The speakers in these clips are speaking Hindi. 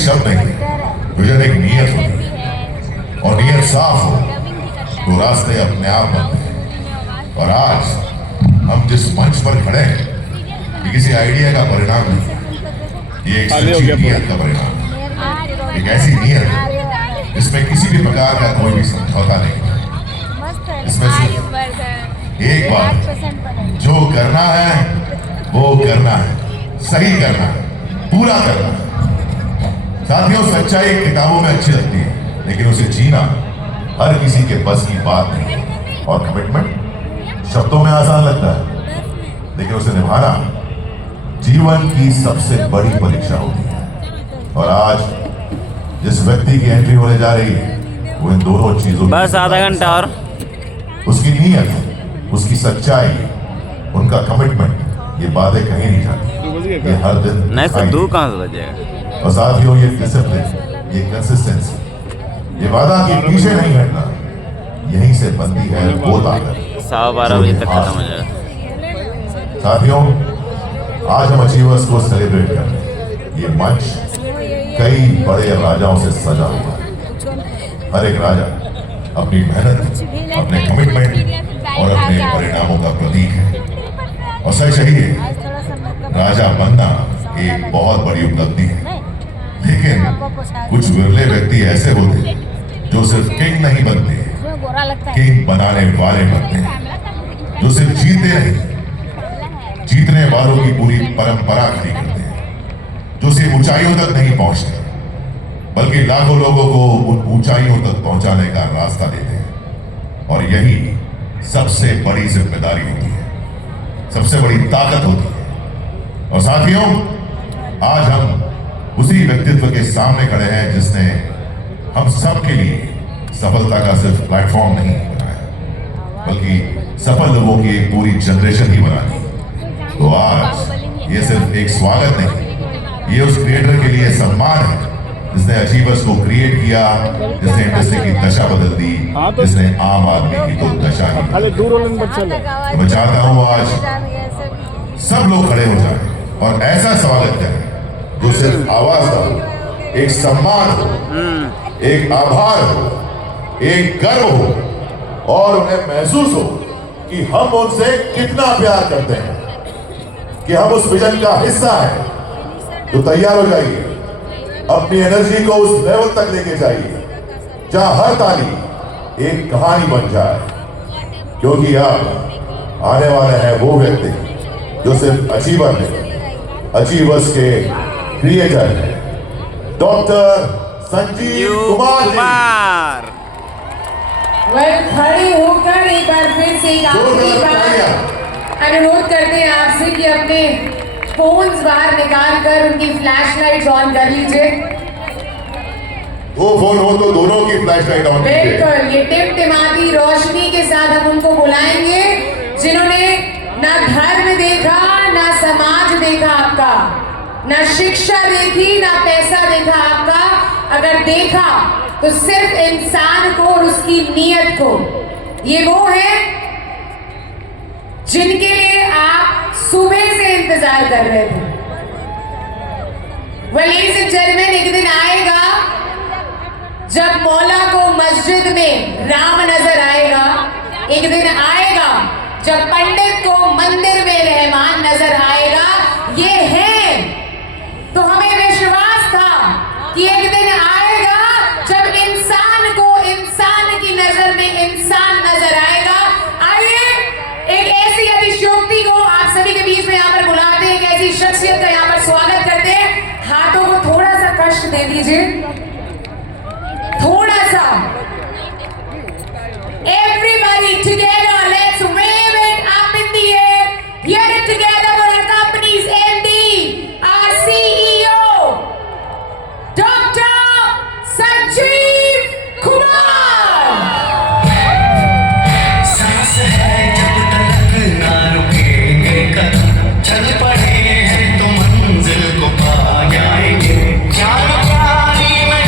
शब्द नहीं, विजन एक नीयत होती और नीयत साफ हो तो रास्ते अपने आप बनते हैं। और आज हम जिस मंच पर खड़े हैं ये किसी आइडिया का परिणाम नहीं, ये एक सच्ची नीयत का परिणाम है। एक ऐसी नीयत है जिसमें किसी भी प्रकार का कोई भी समझौता नहीं। इसमें सिर्फ एक बात, जो करना है वो करना है, सही करना है, पूरा करना है। साथियों, सच्चाई किताबों में अच्छी लगती है लेकिन उसे जीना हर किसी के बस की बात नहीं। और कमिटमेंट शब्दों में आसान लगता है लेकिन उसे निभाना जीवन की सबसे बड़ी परीक्षा होती है। और आज जिस व्यक्ति की एंट्री होने जा रही है वो इन दोनों चीजों, बस आधा घंटा और, उसकी नीयत, उसकी सच्चाई, उनका कमिटमेंट, ये बातें कहीं नहीं जाती, ये हर दिन नहीं तो दो कहाँ से बजेगा। और साथियों, ये डिसिप्लिन, ये कंसिस्टेंसी, ये वादा के पीछे नहीं हटना, यहीं से बनती है वो ताकत। 12:15 बजे तक खत्म हो जाएगा। साथियों, आज हम अचीवर्स को सेलिब्रेट कर रहे हैं। ये मंच कई बड़े राजाओं से सजा हुआ है। हर एक राजा अपनी मेहनत, अपने कमिटमेंट और अपने परिणामों का प्रतीक है। और सच यही है, राजा बनना एक बहुत बड़ी उपलब्धि है, लेकिन कुछ विरले व्यक्ति ऐसे होते हैं जो सिर्फ किंग नहीं बनते, किंग बनाने वाले बनते हैं, जो सिर्फ जीते नहीं, जीतने वालों की पूरी परंपरा खड़ी करते हैं, जो सिर्फ ऊंचाइयों तक नहीं पहुंचते बल्कि लाखों लोगों को उन ऊंचाइयों तक पहुंचाने का रास्ता देते हैं। और यही सबसे बड़ी जिम्मेदारी होती है, सबसे बड़ी ताकत होती है। और साथियों, आज हम उसी व्यक्तित्व के सामने खड़े हैं जिसने हम सब के लिए सफलता का सिर्फ प्लेटफॉर्म नहीं बनाया बल्कि सफल लोगों की एक पूरी जनरेशन ही बना दी। तो आज ये सिर्फ एक स्वागत नहीं, ये उस क्रिएटर के लिए सम्मान है जिसने अचीवर्स को क्रिएट किया, जिसने इंडस्ट्री की दशा बदल दी, जिसने आम आदमी की तो दशा ही। तो मैं चाहता हूँ आज सब लोग खड़े हो जाएं और ऐसा स्वागत करें जो सिर्फ आवाज का हो, एक सम्मान हो, एक आभार हो, एक गर्व हो और उन्हें महसूस हो कि हम उनसे कितना प्यार करते हैं, कि हम उस विजन का हिस्सा हैं। तो तैयार हो जाइए, अपनी एनर्जी को उस लेवल तक लेके जाइए जहां हर ताली एक कहानी बन जाए, क्योंकि अब आने वाले हैं वो व्यक्ति जो सिर्फ अचीवर नहीं, अचीवर्स के क्रिएटर हैं, डॉक्टर संजीव कुमार। खड़े होकर एक बार फिर से एक आखिरी बार अनुरोध करते हैं आपसे कि अपने फोन्स बाहर निकालकर उनकी फ्लैशलाइट्स ऑन कर लीजिए। दो फोन हो तो दोनों की फ्लैशलाइट ऑन कीजिए। बिल्कुल, ये टिमटिमाती रोशनी के साथ हम उनको बुलाएंगे जिन्होंने ना धर्म देखा, ना समाज देखा आपका, ना शिक्षा देखी, ना पैसा देखा आपका। अगर देखा तो सिर्फ इंसान को और उसकी नीयत को। ये वो है जिनके लिए आप सुबह से इंतजार कर रहे थे। लैडीज़ एंड जेंटलमैन, एक दिन आएगा जब मौला को मस्जिद में राम नजर आएगा, एक दिन आएगा जब पंडित को मंदिर में रहमान नजर आएगा। ये है तो हमें विश्वास था कि एक दिन आएगा जब इंसान को इंसान की नजर में इंसान नजर आएगा। आइए एक ऐसी अतिशयोक्ति को आप सभी के बीच में यहाँ पर बुलाते हैं, एक ऐसी शख्सियत का यहाँ पर स्वागत करते हैं। हाथों को थोड़ा सा कष्ट दे दीजिए, थोड़ा सा। Everybody together, let's wave it up in the air. Hear it together for our company's MD, our CEO, Dr. Sanjeev Kumar. चल पड़े हैं तो मंजिल को पा जाएंगे। चार पानी में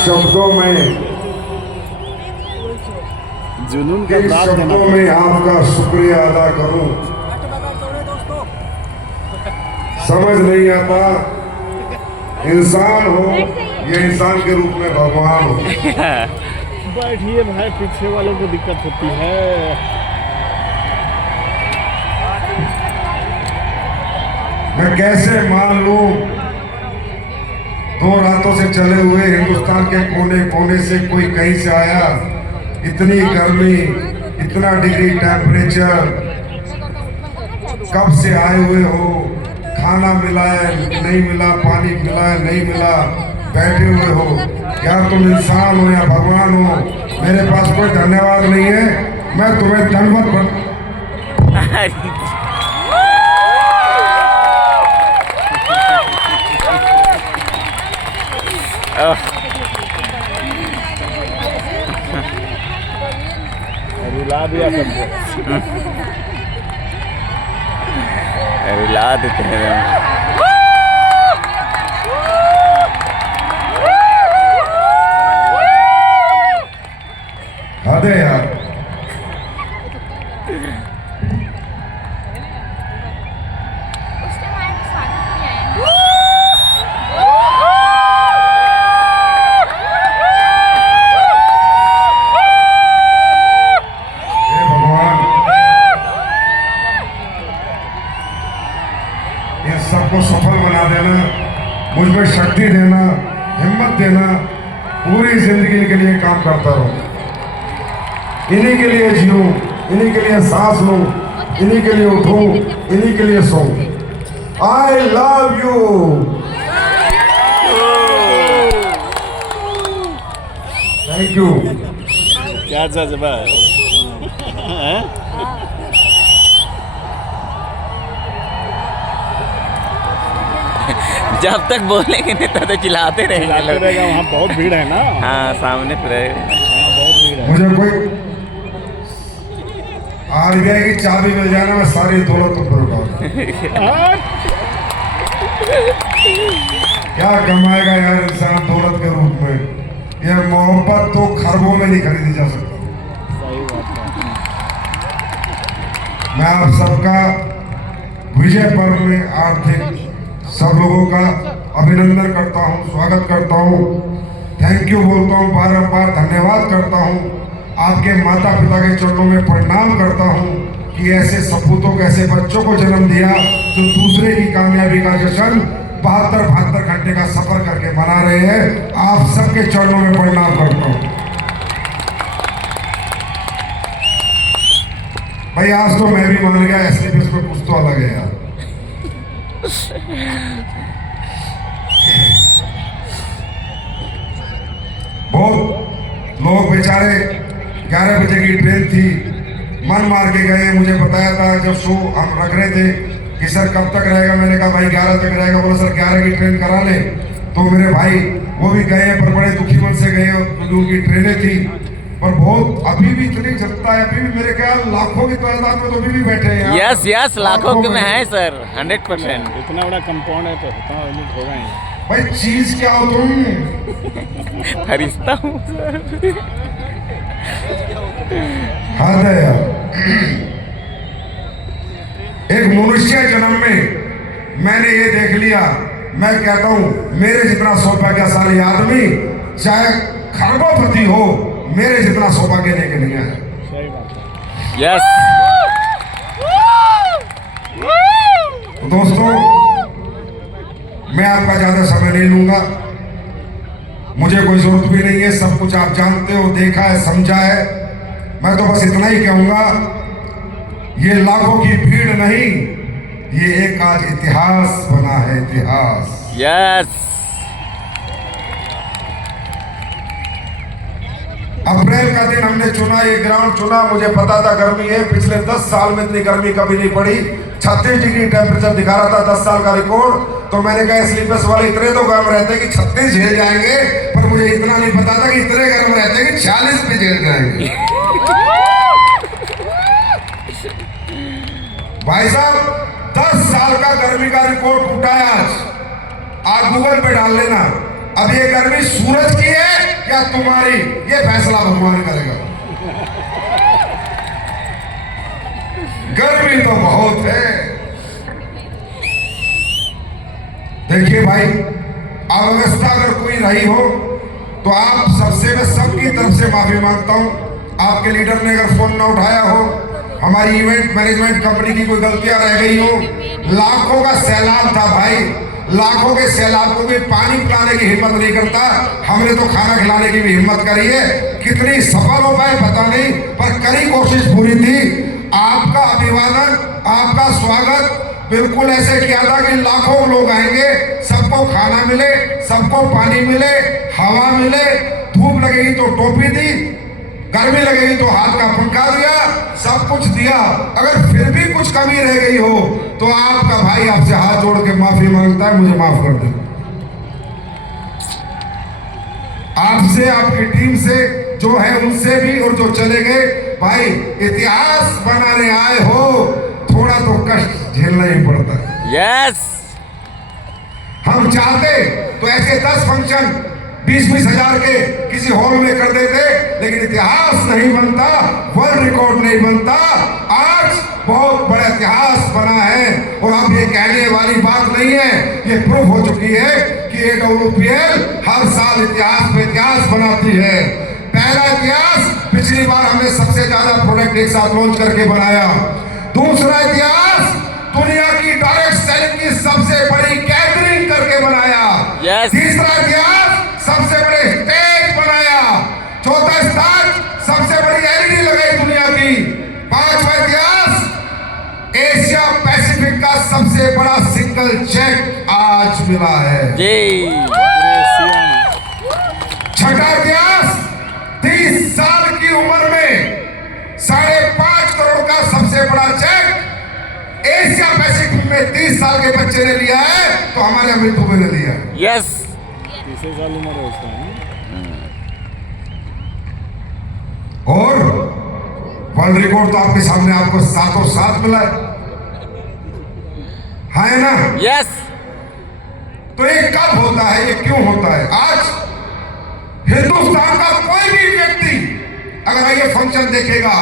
शब्दों में जुनून का किन दाग देना शब्दों में आपका शुक्रिया अदा करूं समझ नहीं आता। इंसान हो या इंसान के रूप में भगवान हो। बैठिए भाई, पीछे वालों को दिक्कत होती है। मैं कैसे मान लूं 2 रातों से चले हुए हिंदुस्तान के कोने कोने से कोई कहीं से आया, इतनी गर्मी, इतना डिग्री टेम्परेचर, कब से आए हुए हो, खाना मिला है नहीं मिला, पानी मिला है नहीं मिला, बैठे हुए हो। यार तुम इंसान हो या भगवान हो, मेरे पास कोई धन्यवाद नहीं है। मैं तुम्हें दंडवत रुला दिया सबको। रुला देते हैं। हद है यार। हे भगवान, ये सबको सफल बना देना, मुझ में शक्ति देना, हिम्मत देना, पूरी जिंदगी के लिए काम करता रहूं, इन्हीं के लिए जीऊं, इन्हीं के लिए सांस लूं, इन्हीं के लिए उठूं, इन्हीं के लिए सोऊं। I love you. Thank you. क्या जज्बा है? जब तक बोलेंगे नहीं तब तक चिल्लाते रहेंगे लोग। रहेगा, वहाँ बहुत भीड़ है ना। हाँ, सामने पे रहेगा। वहाँ बहुत भीड़ है। मुझे कोई आरबीआई की चाबी मिल जाए ना, मैं सारी दौलत ऊपर उठा दूं। क्या कमाएगा यार इंसान दौलत के रूप में? यह मोहब्बत तो खरबों में नहीं खरीदी जा सकती। सही बात है। मैं आप सबका विजय पर्व में आर्थिक सब लोगों का अभिनंदन करता हूं, स्वागत करता हूं, थैंक यू बोलता हूं, बार धन्यवाद करता हूं, आपके माता पिता के चरणों में प्रणाम करता हूं कि ऐसे सपूतों को, ऐसे बच्चों को जन्म दिया जो दूसरे की कामयाबी का जश्न 72 घंटे का सफर करके मना रहे हैं। आप सबके चरणों में प्रणाम करता हूं। भाई आज तो मैं भी मान गया, एसलीपीएस में कुछ तो अलग है यार। बहुत लोग बेचारे 11 बजे की ट्रेन थी, मन मार के गए। मुझे बताया था जब शो हम रख रहे थे कि सर कब तक रहेगा, मैंने कहा भाई 11 तक रहेगा। बोला सर 11 की ट्रेन करा ले। तो मेरे भाई वो भी गए, पर बड़े दुखी मन से गए क्योंकि उनकी ट्रेनें थी। पर बहुत अभी भी इतनी जनता है, अभी भी मेरे ख्याल लाखों की तादाद में तो अभी भी बैठे हैं। यस यस, लाखों के में है सर, 100%। इतना बड़ा कंपाउंड है तो इतना यूनिट होगा ही। भाई चीज क्या हो तुम? फरिश्ता हूँ। हद है यार। एक मनुष्य जन्म में मैंने ये देख लिया, मैं कहता हूं मेरे जितना सौभाग्यशाली आदमी चाहे खरबोपति हो, मेरे जितना सौभाग्य लेके नहीं आया। सही बात है। यस। तो दोस्तों मैं आपका ज्यादा समय नहीं लूंगा, मुझे कोई जरूरत भी नहीं है, सब कुछ आप जानते हो, देखा है, समझा है। मैं तो बस इतना ही कहूंगा, ये लाखों की भीड़ नहीं, ये एक आज इतिहास बना है, इतिहास। यस। अप्रैल का दिन हमने चुना, ये ग्राउंड चुना, मुझे पता था गर्मी है, पिछले 10 साल में इतनी गर्मी कभी नहीं पड़ी। 36 डिग्री टेम्परेचर दिखा रहा था 10 साल का रिकॉर्ड। तो मैंने कहा स्लीपर्स वाले इतने तो गर्म रहते कि 36 झेल जाएंगे, पर मुझे इतना नहीं पता था कि इतने गर्म रहते कि 40 भी झेल जाएंगे। भाई साहब 10 साल का गर्मी का रिकॉर्ड टूटा है आज। आप गूगल पे डाल लेना। अब ये गर्मी सूरज की है या तुम्हारी, ये फैसला भगवान करेगा। गर्मी तो बहुत है। देखिए भाई, अव्यवस्था अगर कोई रही हो तो आप सबसे, मैं सबकी तरफ से माफी मांगता हूं। आपके लीडर ने अगर फोन ना उठाया हो, हमारी इवेंट मैनेजमेंट कंपनी की कोई गलतियां रह गई हो, लाखों का सैलाब था भाई, लाखों के सैलाब को भी पानी पिलाने की हिम्मत नहीं करता, हमने तो खाना खिलाने की भी हिम्मत करी है। कितनी सफल हो पाए पता नहीं, पर करी कोशिश पूरी थी। आपका अभिवादन, आपका स्वागत बिल्कुल ऐसे किया था कि लाखों लोग आएंगे, सबको खाना मिले, सबको पानी मिले, हवा मिले, धूप लगेगी तो टोपी दी, गर्मी लगेगी तो हाथ का पंखा दिया, सब कुछ दिया। अगर फिर भी कुछ कमी रह गई हो तो आपका भाई आपसे हाथ जोड़ के माफी मांगता है, मुझे माफ कर दे। आपसे, आपकी टीम से जो है उनसे भी, और जो चले गए भाई, इतिहास बनाने आए हो, थोड़ा तो कष्ट झेलना ही पड़ता है। यस, हम चाहते तो ऐसे 10 फंक्शन 20-20 हजार के किसी हॉल में कर देते, लेकिन इतिहास नहीं बनता, वर्ल्ड रिकॉर्ड नहीं बनता। आज बहुत बड़ा इतिहास बना है, और अब ये कहने वाली बात नहीं है, ये प्रूफ हो चुकी है कि AWPL हर साल इतिहास पे इतिहास बनाती है। पहला इतिहास, पिछली बार हमने सबसे ज्यादा प्रोडक्ट एक साथ लॉन्च करके बनाया। दूसरा इतिहास, दुनिया की डायरेक्ट सेलिंग की सबसे बड़ी गैदरिंग करके बनाया। यस। तीसरा इतिहास, सबसे बड़े स्टेज बनाया। चौथा स्थान, सबसे बड़ी LED लगाई दुनिया की। पांचवा इतिहास, एशिया पैसिफिक का सबसे बड़ा सिंगल चेक आज मिला है जी। छठा इतिहास, 30 साल की उम्र में 5.5 करोड़ का सबसे बड़ा चेक एशिया पैसिफिक में 30 साल के बच्चे ने लिया है, तो हमारे अमित दुबे ने लिया है। यस, 30 साल उम्र है उसका। और वर्ल्ड रिकॉर्ड तो आपके सामने आपको सातों साथ मिला है ना? यस। तो ये कब होता है, ये क्यों होता है? आज हिंदुस्तान का कोई भी व्यक्ति अगर ये फंक्शन देखेगा,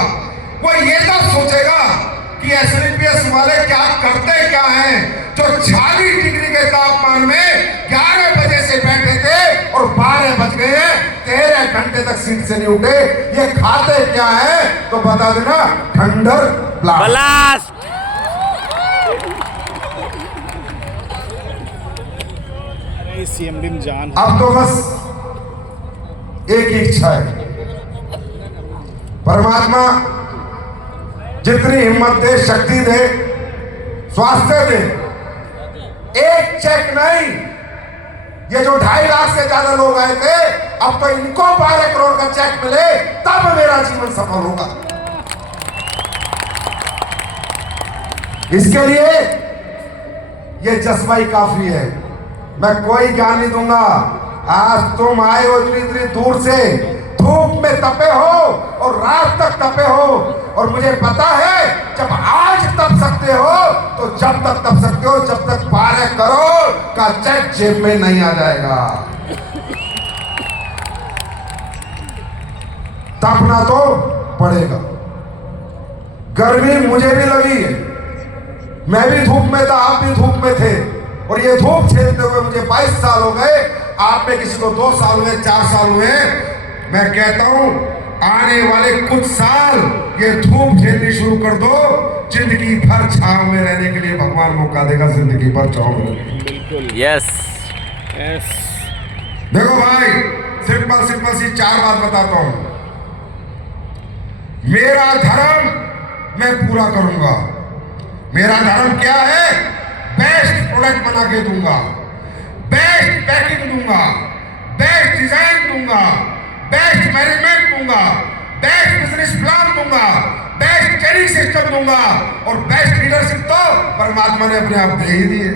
वो ये तो सोचेगा कि SLPS वाले क्या करते क्या हैं, जो 40 डिग्री के तापमान में 11 बजे से बैठे थे और 12 बज गए, 13 घंटे तक सीट से नहीं उठे। ये खाते क्या है तो बता देना, थंडर ब्लास्ट। अरे CMD में जान। अब तो बस एक ही इच्छा है, परमात्मा जितनी हिम्मत दे, शक्ति दे, स्वास्थ्य दे, एक चेक नहीं, ये जो 2.5 लाख से ज्यादा लोग आए थे, अब तो इनको 12 करोड़ का चेक मिले, तब मेरा जीवन सफल होगा। इसके लिए ये जज्बा ही काफी है। मैं कोई ज्ञान नहीं दूंगा। आज तुम आए हो इतनी दूर से, धूप में तपे हो और रात तक तपे हो, और मुझे पता है जब आज तप सकते हो तो जब तक तप सकते हो, जब तक 12 करोड़ का चेक जेब में नहीं आ जाएगा। तपना तो पड़ेगा। गर्मी मुझे भी लगी है, मैं भी धूप में था, आप भी धूप में थे, और ये धूप झेलते हुए मुझे 22 साल हो गए। आप में किसी को 2 साल हुए, 4 साल हुए। मैं कहता हूं आने वाले कुछ साल ये धूप झेलनी शुरू कर दो, जिंदगी भर छांव में रहने के लिए भगवान मौका देगा, जिंदगी भर छांव में। बिल्कुल। यस। यस। देखो भाई, सिंपल सी 4 बात बताता हूं। मेरा धर्म मैं पूरा करूंगा। मेरा धर्म क्या है? बेस्ट प्रोडक्ट बना के दूंगा, बेस्ट पैकिंग दूंगा, बेस्ट डिजाइन दूंगा, बेस्ट मैनेजमेंट दूंगा, बेस्ट बिजनेस प्लान दूंगा, बेस्ट ट्रेनिंग सिस्टम दूंगा, और बेस्ट लीडरशिप तो परमात्मा ने अपने आप दे ही दिए।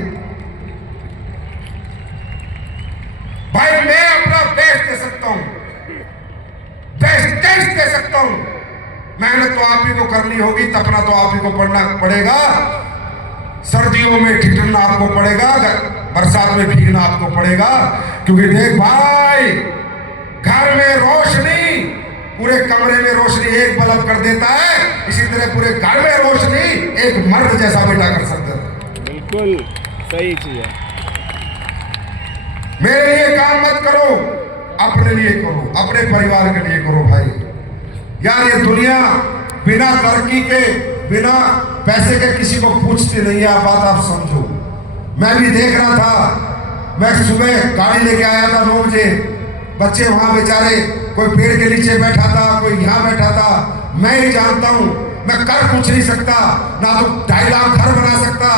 भाई मैं अपना बेस्ट दे सकता हूं, बेस्ट टेस्ट दे सकता हूं। मेहनत तो आप ही को करनी होगी, तपना तो आप ही को पड़ना पड़ेगा, सर्दियों में ठिठुरना आपको पड़ेगा, बरसात में भीगना आपको पड़ेगा। क्योंकि देख भाई, घर में रोशनी, पूरे कमरे में रोशनी एक बल्ब कर देता है, इसी तरह पूरे घर में रोशनी एक मर्द जैसा बेटा कर सकता है। बिल्कुल सही चीज है। मेरे लिए काम मत करो, अपने लिए करो, अपने परिवार के लिए करो भाई। यार ये दुनिया बिना तरक्की के, बिना पैसे के किसी को पूछती नहीं है, बात आप समझो। मैं भी देख रहा था, मैं सुबह गाड़ी लेके आया था 9 बजे, बच्चे वहां बेचारे, कोई पेड़ के नीचे बैठा था, कोई यहाँ बैठा था। मैं ही जानता हूं, मैं कर कुछ नहीं सकता, ना तो 2.5 लाख घर बना सकता,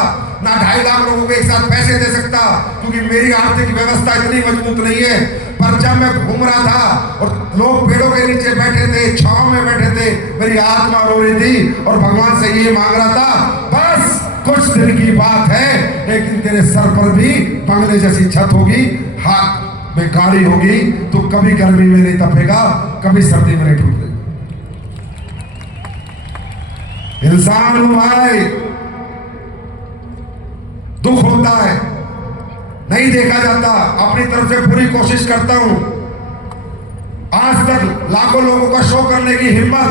ना 2.5 लाख लोगों को एक साथ पैसे दे सकता, क्योंकि मेरी आर्थिक व्यवस्था इतनी मजबूत नहीं है। पर जब मैं घूम रहा था और लोग पेड़ों के नीचे बैठे थे, छांव में बैठे थे, मेरी आत्मा रो रही थी और भगवान से ये मांग रहा था, बस कुछ दिन की बात है, लेकिन तेरे सर पर भी बंगले जैसी छत होगी, हाथ में गाड़ी होगी, तो कभी गर्मी में नहीं तपेगा, कभी सर्दी में नहीं ठुकेगा। इंसान हूं भाई, दुख होता है, नहीं देखा जाता, अपनी तरफ से पूरी कोशिश करता हूं। आज तक लाखों लोगों का शो करने की हिम्मत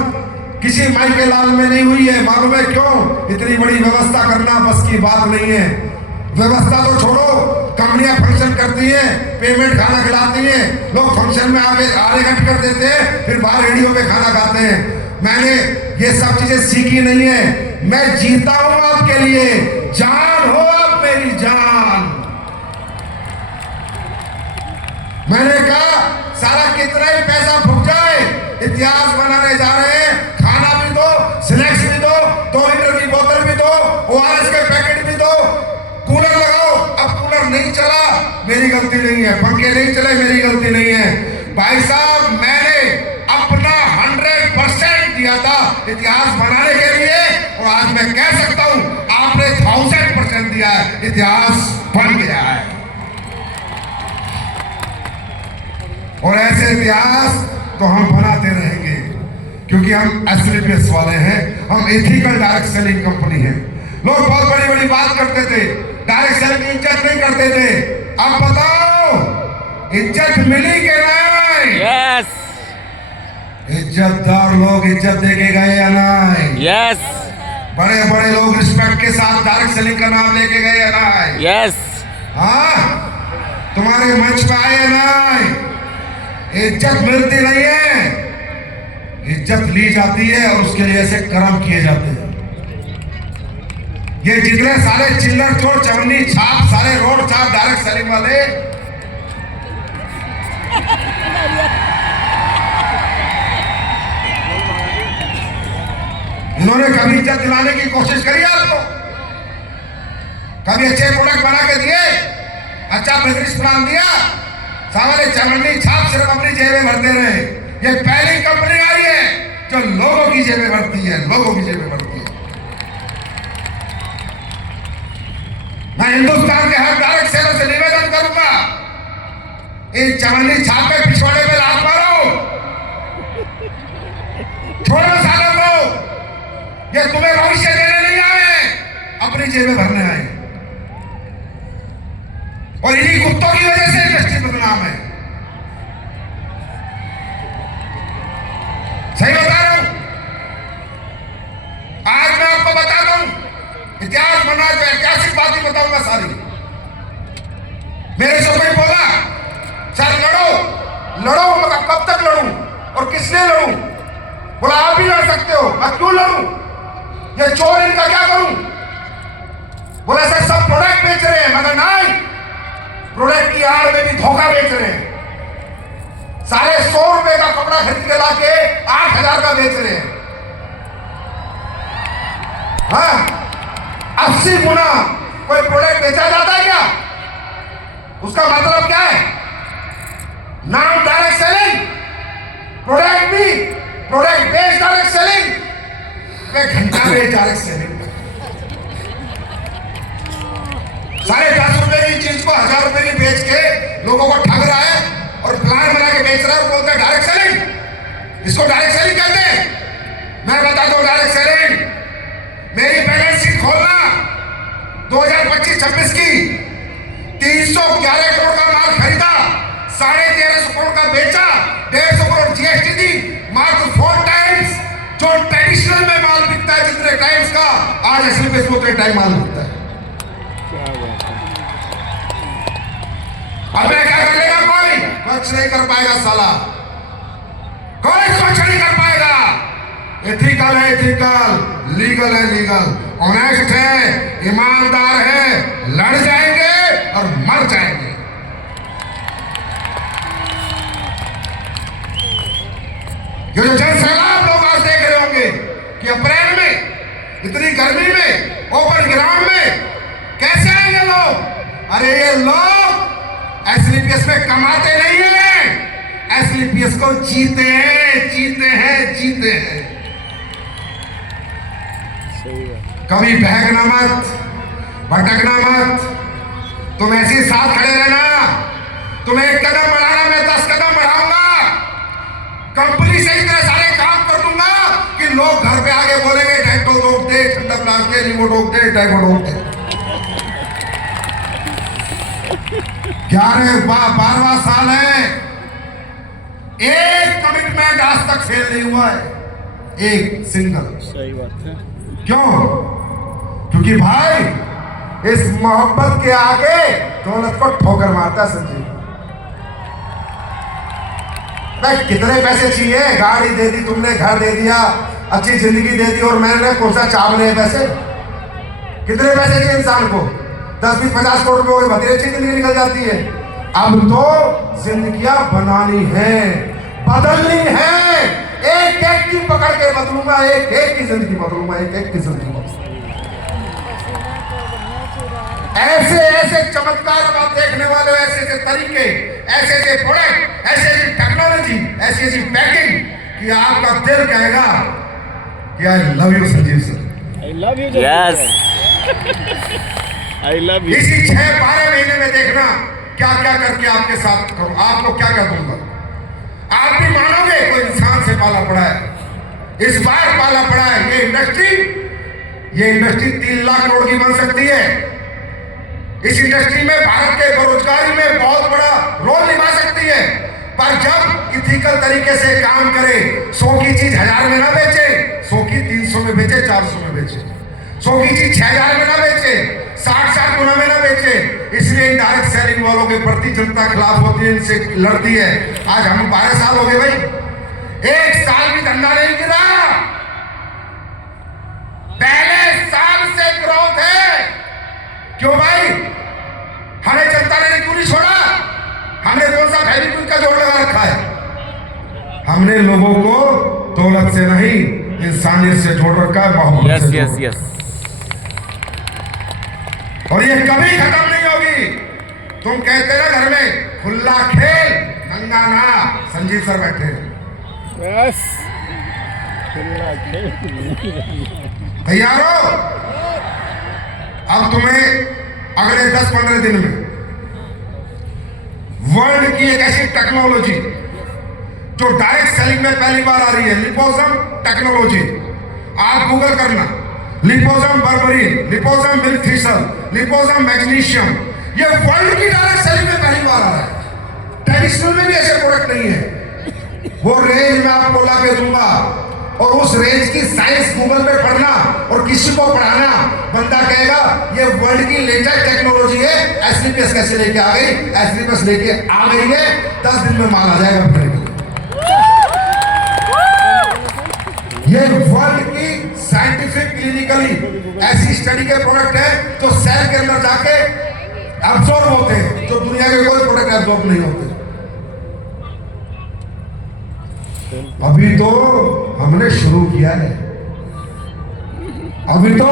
किसी माई के लाल में नहीं हुई है। मालूम है क्यों? इतनी बड़ी व्यवस्था करना बस की बात नहीं है। व्यवस्था तो छोड़ो, कंपनियां फंक्शन करती हैं, पेमेंट खाना खिलाती हैं, लोग फंक्शन में आगे घट कर देते हैं, फिर बाहर रेडियो पे खाना खाते हैं। मैंने ये सब चीजें सीखी नहीं है, मैं जीता हूं आपके लिए, जान हो आप मेरी जान। मैंने कहा सारा कितना ही पैसा फूक जाए, इतिहास बनाने जा रहे हैं, खाना भी दो, स्नैक्स भी दो, 2 लीटर की बोतल भी दो, ORS के पैकेट भी दो, कूलर लगाओ। अब कूलर नहीं चला, मेरी गलती नहीं है, पंखे नहीं चले, मेरी गलती नहीं है। भाई साहब, मैंने अपना 100% दिया था इतिहास बनाने के लिए, और आज मैं कह सकता हूं आपने 1000% दिया है, इतिहास बन गया है। और ऐसे इतिहास तो हम बनाते रहेंगे, क्योंकि हम SLPS वाले हैं, हम एथिकल डायरेक्ट सेलिंग कंपनी है। लोग बहुत बड़ी बड़ी बात करते थे, डायरेक्ट सेलिंग की इज्जत नहीं करते थे। अब बताओ इज्जत मिली कि नहीं? यस इज्जतदार लोग इज्जत देके गए या नहीं? यस बड़े बड़े लोग रिस्पेक्ट के साथ डायरेक्ट सेलिंग का नाम लेके गए या नहीं? यस हाँ, तुम्हारे मंच पे आए या नहीं? इज्जत मिलती नहीं है, इज्जत ली जाती है, और उसके लिए ऐसे कर्म किए जाते हैं। ये जितने सारे चिल्लर चोर, चवन्नी छाप, सारे रोड छाप, डायरेक्ट सेलिंग वाले, इन्होंने कभी इज्जत दिलाने की कोशिश करी आपको? कभी अच्छे प्रोडक्ट बना के दिए, अच्छा बिजनेस प्लान दिया? सारे चवन्नी छाप सिर्फ अपनी जेबें भरते रहे। ये पहली कंपनी आई है जो लोगों की जेबें भरती है, लोगों की जेबें भरती है। मैं हिंदुस्तान के हर डायरेक्ट सेलर से निवेदन करूंगा, इन चवन्नी छाप के पिछवाड़े में लात मारो, छोड़ो सालों को। ये तुम्हें भविष्य देने नहीं आए, अपनी जेबें भरने आए, और इन्हीं कुत्तों की वजह से इंडस्ट्री बदनाम है। सही बता रहा हूं। आज मैं आपको बताता हूं, इतिहास बना तो ऐतिहासिक बात ही बताऊंगा सारी। मेरे से कोई बोला सर लड़ो, मतलब कब तक लड़ूं और किस लिए लड़ूं? बोला आप भी लड़ सकते हो, मैं क्यों लड़ूं? ये चोर, इनका क्या करूं? बोला सर सब प्रोडक्ट बेच रहे हैं, मगर नहीं, प्रोडक्ट की आड़ में भी धोखा बेच रहे हैं। सारे 100 रुपए का कपड़ा खरीद के लाके 8000 का बेच रहे हैं। हाँ, 80 गुना कोई प्रोडक्ट बेचा जाता है क्या? उसका मतलब क्या है? नाम डायरेक्ट सेलिंग, प्रोडक्ट भी, प्रोडक्ट बेस्ड डायरेक्ट सेलिंग, घंटा बेस्ड डायरेक्ट सेलिंग। साढ़े 10 रुपए की चीज को 1000 रुपए की बेच के लोगों को ठग रहा है, और प्लान बना के बेच रहा है, बोलते हैं डायरेक्ट सेलिंग। इसको डायरेक्ट सेलिंग कहते हैं। मैं बताता हूं डायरेक्ट सेलिंग। मेरी बैलेंस शीट खोलना 2025-26 की, 311 करोड़ का माल खरीदा, 1350 करोड़ का बेचा, आज एसएलपीएस को तो टाइम मालूम होता है। अब मैं क्या कर लेगा? कोई कुछ नहीं कर पाएगा साला, कोई कुछ नहीं कर पाएगा। एथिकल है एथिकल, लीगल है लीगल, ऑनेस्ट है, ईमानदार है, लड़ जाएंगे और मर जाएंगे। ये जो जन सैलाब लोग आज देख रहे होंगे कि अप्रैल में इतनी गर्मी में ओपन ग्राउंड में कैसे आएंगे लोग? अरे ये लोग एसलीपीएस में कमाते नहीं है, एसलीपीएस को जीते हैं, जीते हैं, जीते हैं। कभी बहकना मत, भटकना मत, तुम ऐसे ही साथ खड़े रहना। तुम एक कदम बढ़ाना, मैं 10 कदम बढ़ाऊंगा। कंपनी से इतने सारे काम कर दूंगा कि लोग घर पे आके बोलेंगे टैक्टो रोक दे, ठंडा प्लांट के रिमोट रोक दे, टाइमोट रोक दे। 12वां साल है, एक कमिटमेंट आज तक फेल नहीं हुआ है, एक सिंगल। सही बात है। क्यों? क्योंकि भाई इस मोहब्बत के आगे दौलत को ठोकर मारता संजीव। भाई कितने पैसे चाहिए? गाड़ी दे दी तुमने, घर दे दिया, अच्छी जिंदगी दे दी, और मैंने कौन सा चावल है पैसे? कितने पैसे चाहिए इंसान को? 10-20-50 करोड़ रुपए, वही बड़ी अच्छी जिंदगी निकल जाती है। अब तो जिंदगियां बनानी है, बदलनी है। एक एक की पकड़ के बदलूंगा, एक एक की जिंदगी बदलूंगा, एक एक की जिंदगी बदलूंगा। ऐसे ऐसे चमत्कार आप देखने वाले हो, ऐसे ऐसे तरीके, ऐसे ऐसे प्रोडक्ट, ऐसे ऐसी टेक्नोलॉजी, ऐसी ऐसी पैकिंग कि आपका दिल कहेगा कि आई love you Sanjeev sir. I love you. Yes, I love you. इसी 6-12 महीने में देखना क्या क्या करके आपके साथ करूं, आपको क्या क्या दूंगा। आप भी मानोगे कोई इंसान से पाला पड़ा है, इस बार पाला पड़ा है। ये इंडस्ट्री 3 लाख करोड़ की बन सकती है। इस इंडस्ट्री में भारत के बेरोजगारी में बहुत बड़ा रोल निभा सकती है। पर जब इथिकल तरीके से काम करे, 100 की चीज 1000 में ना बेचे, 100 की 300 में बेचे, 400 में बेचे, 100 की चीज 6000 में ना बेचे, 60 गुना में ना बेचे। इसलिए डायरेक्ट सेलिंग वालों के प्रति जनता खिलाफ होती है, इनसे लड़ती है। आज हम 12 साल हो गए भाई, 1 साल भी धंधा नहीं गिरा। पहले साल से ग्रोथ है। क्यों भाई? हमें जनता ने क्यों नहीं छोड़ा? हमने कौन सा फेविक्विक का जोड़ लगा रखा है? हमने लोगों को दौलत से नहीं, इंसानियत से जोड़ रखा है, मोहब्बत यस से। Yes yes. और ये कभी खत्म नहीं होगी। तुम कहते ना घर में खुला खेल नंगा ना, संजीव सर बैठे बस तैयार हो? अब तुम्हें अगले 10-15 दिन में वर्ल्ड की एक ऐसी टेक्नोलॉजी जो डायरेक्ट सेलिंग में पहली बार आ रही है, लिपोसम टेक्नोलॉजी। आप गूगल करना, लिपोसम बर्बरीन, लिपोसम मिल्क, लिपोसम मैग्नीशियम, ये वर्ल्ड की डायरेक्ट सेलिंग में पहली बार आ रहा है। ट्रेडिशनल में भी ऐसे प्रोडक्ट नहीं है। वो रेंज में आपको ला के दूंगा, और उस रेंज की साइंस गूगल पे पढ़ना और किसी को पढ़ाना, बंदा कहेगा ये वर्ल्ड की लेटेस्ट टेक्नोलॉजी है। एसलीपीएस कैसे लेके आ गई? एसलीपीएस लेके आ गई है, 10 दिन में माल आ जाएगा अपने। ये वर्ल्ड की साइंटिफिक क्लिनिकली ऐसी स्टडी के प्रोडक्ट है जो सेल के अंदर जाके एब्जॉर्ब होते हैं, जो दुनिया के कोई प्रोडक्ट एब्जॉर्ब नहीं होते। अभी तो हमने शुरू किया है। अभी तो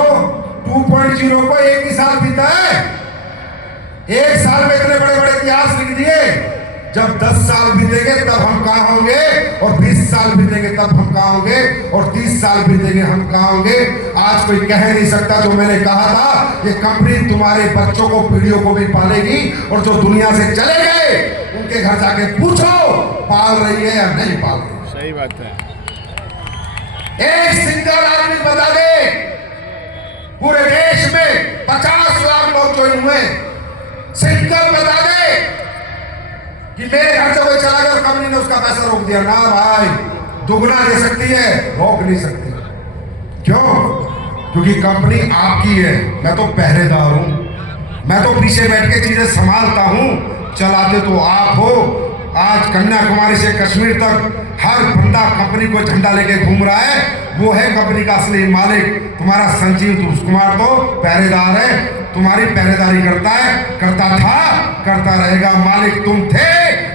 2.0 को एक ही साल बीता है। 1 साल में इतने बड़े बड़े इतिहास लिख दिए। जब 10 साल बीतेंगे तब हम कहां होंगे, और 20 साल बीतेंगे तब हम कहां होंगे, और 30 साल बीतेंगे हम कहां होंगे। आज कोई कह नहीं सकता जो मैंने कहा था, ये कंपनी तुम्हारे बच्चों को, पीढ़ियों को भी पालेगी। और जो दुनिया से चले गए उनके घर जाके पूछो पाल रही है या नहीं पाल रही। सही बात है। एक सिंगल आदमी बता दे पूरे देश में 50 लाख लोग ज्वाइन हुए, सिंगल बता दे कि मेरे घर से कोई चला गया और कंपनी ने उसका पैसा रोक दिया। ना भाई, दुगना दे सकती है, रोक नहीं सकती। क्यों? क्योंकि कंपनी आपकी है, मैं तो पहरेदार हूं, मैं तो पीछे बैठ के चीजें संभालता हूं, चलाते तो आप हो। आज कन्याकुमारी से कश्मीर तक हर बंदा कंपनी को झंडा लेके घूम रहा है, वो है कंपनी का असली मालिक। तुम्हारा संजीव कुमार तो पहरेदार है, तुम्हारी पहरेदारी करता है, करता था, करता रहेगा। मालिक तुम थे,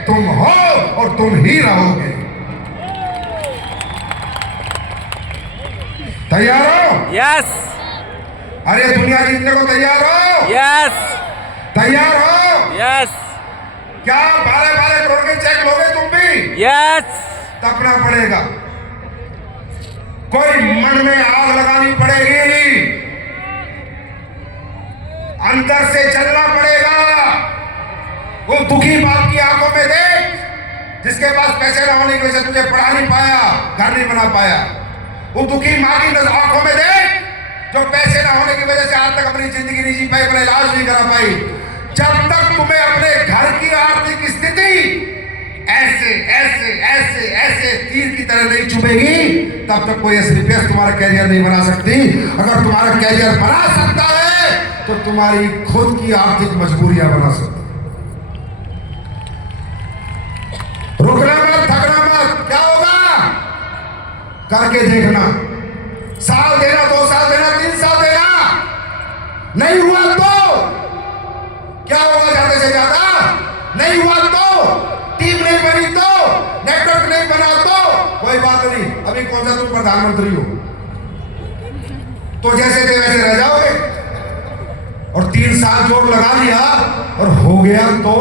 तुम हो और तुम ही रहोगे। तैयार हो? यस अरे दुनिया जीतने को तैयार हो? यस तैयार हो? यस क्या 12-12 करोड़ के चेक लोगे तुम भी? यस तपना पड़ेगा, कोई मन में आग लगानी पड़ेगी, अंदर से चलना पड़ेगा। वो दुखी बाप की आंखों में देख, जिसके पास पैसे न होने की वजह से तुझे पढ़ा नहीं पाया, घर नहीं बना पाया। वो दुखी माँ की आंखों में देख, जो पैसे न होने की वजह से आज तक अपनी जिंदगी नहीं जी पाई, अपना इलाज नहीं करा पाई। जब तक तुम्हें अपने घर की आर्थिक स्थिति ऐसे ऐसे ऐसे ऐसे तीर की तरह नहीं चुभेगी, तब तक कोई एसपीएस तुम्हारा कैरियर नहीं बना सकती। अगर तुम्हारा कैरियर बना सकता है तो तुम्हारी खुद की आर्थिक मजबूरियां बना सकती। रुकना मत, थकना मत, क्या होगा करके देखना। साल देना, 2 साल देना, 3 साल देना, नहीं हुआ तो क्या होगा? ज्यादा से ज्यादा नहीं हुआ तो, टीम नहीं बनी तो, नेटवर्क नहीं बना तो कोई बात नहीं। अभी कौन सा तुम प्रधानमंत्री हो, तो जैसे थे वैसे रह जाओगे। और 3 साल जोर लगा लिया और हो गया तो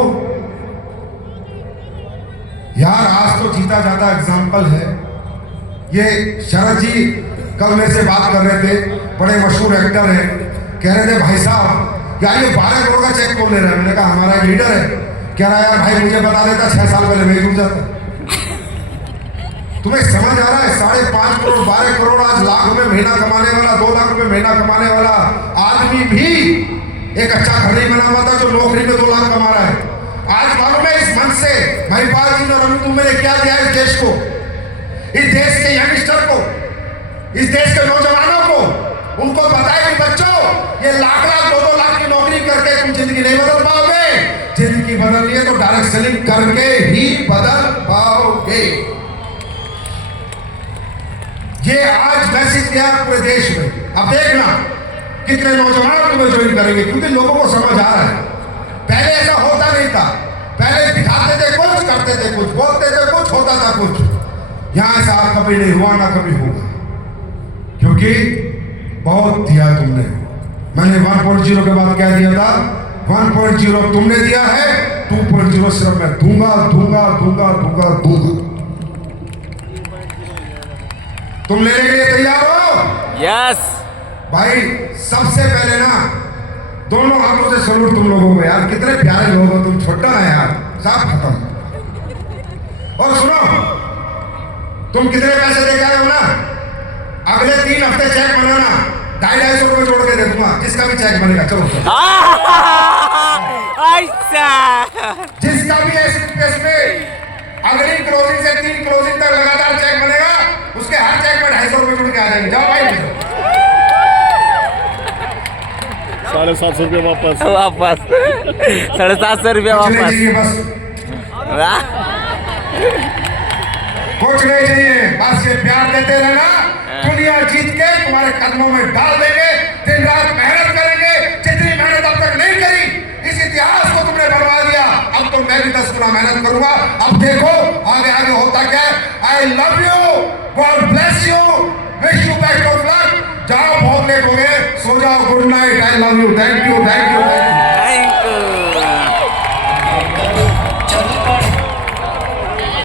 यार, आज तो जीता जाता एग्जाम्पल है। ये शरद जी कल मेरे से बात कर रहे थे, बड़े मशहूर एक्टर हैं, कह रहे थे भाई साहब क्या ये 12 करोड़ का चेक कौन ले रहा है? मैंने कहा हमारा एक लीडर है। कह रहा है यार भाई मुझे बता देता 6 साल पहले मैं जुट जाता। तुम्हें समझ आ रहा है? 5.5 करोड़ 12 करोड़ आज लाख रुपए महीना कमाने वाला, 2 लाख रुपए महीना कमाने वाला आदमी भी एक अच्छा घर नहीं बना पाता जो नौकरी में 2 लाख कमा रहा है। आज मालूम है इस मंच से महिपाल जी ने रवि तुम ने क्या दिया इस देश को, इस देश के यंगस्टर को, इस देश के नौजवानों को। उनको बताए कि बच्चों ये लाख 2-2 लाख की नौकरी करके तुम जिंदगी नहीं बदल पाओगे। जिंदगी बदलनी है तो डायरेक्ट सेलिंग करके ही बदल पाओगे। ये आज मैसेज दिया पूरे देश में। अब देखना कितने नौजवान तुम्हें ज्वाइन करेंगे, क्योंकि लोगों को समझ आ रहा है। पहले ऐसा होता नहीं था, पहले दिखाते थे कुछ, करते थे कुछ, बोलते थे कुछ, होता था कुछ। यहां ऐसा कभी नहीं हुआ, ना कभी होगा, क्योंकि बहुत दिया तुमने। मैंने 1.0 के बाद क्या दिया था? 1.0 तुमने दिया है, 2.0 सिर्फ मैं दूंगा दूंगा दूंगा दूंगा दूंगा। तुम लेने के लिए तैयार हो? यस भाई सबसे पहले ना दोनों हाथों से सलूट तुम लोगों को यार, कितने प्यारे लोग हो तुम। छोटा है यार, साफ खत्म। और सुनो, तुम कितने पैसे दे के आए हो ना, अगले 3 हफ्ते चेक बनाना, 250-250 रुपए जोड़ के दे दूंगा, जिसका भी चेक बनेगा। चलो ऐसा जिसका भी एसपीएस में अगली क्लोजिंग से 3 क्लोजिंग तक लगातार चेक बनेगा, उसके हर चेक में 250 रुपए जुड़ के आ जाएंगे। जाओ भाई, 750 रुपये वापस 750 रुपया कुछ नहीं वापस। चाहिए, बस कुछ नहीं चाहिए, बस ये प्यार देते रहना। दुनिया जीत के तुम्हारे कदमों में डाल देंगे। दिन रात मेहनत करेंगे, जितनी मेहनत अब तक नहीं करी, इस इतिहास को तुमने बनवा दिया। अब तो मैं भी 10 गुना मेहनत करूंगा। अब देखो आगे आगे होता क्या है। आई love you, God bless you, wish you best of luck. जाओ, बहुत लेट हो गए, सो जाओ, good night, I love you, thank you, thank you.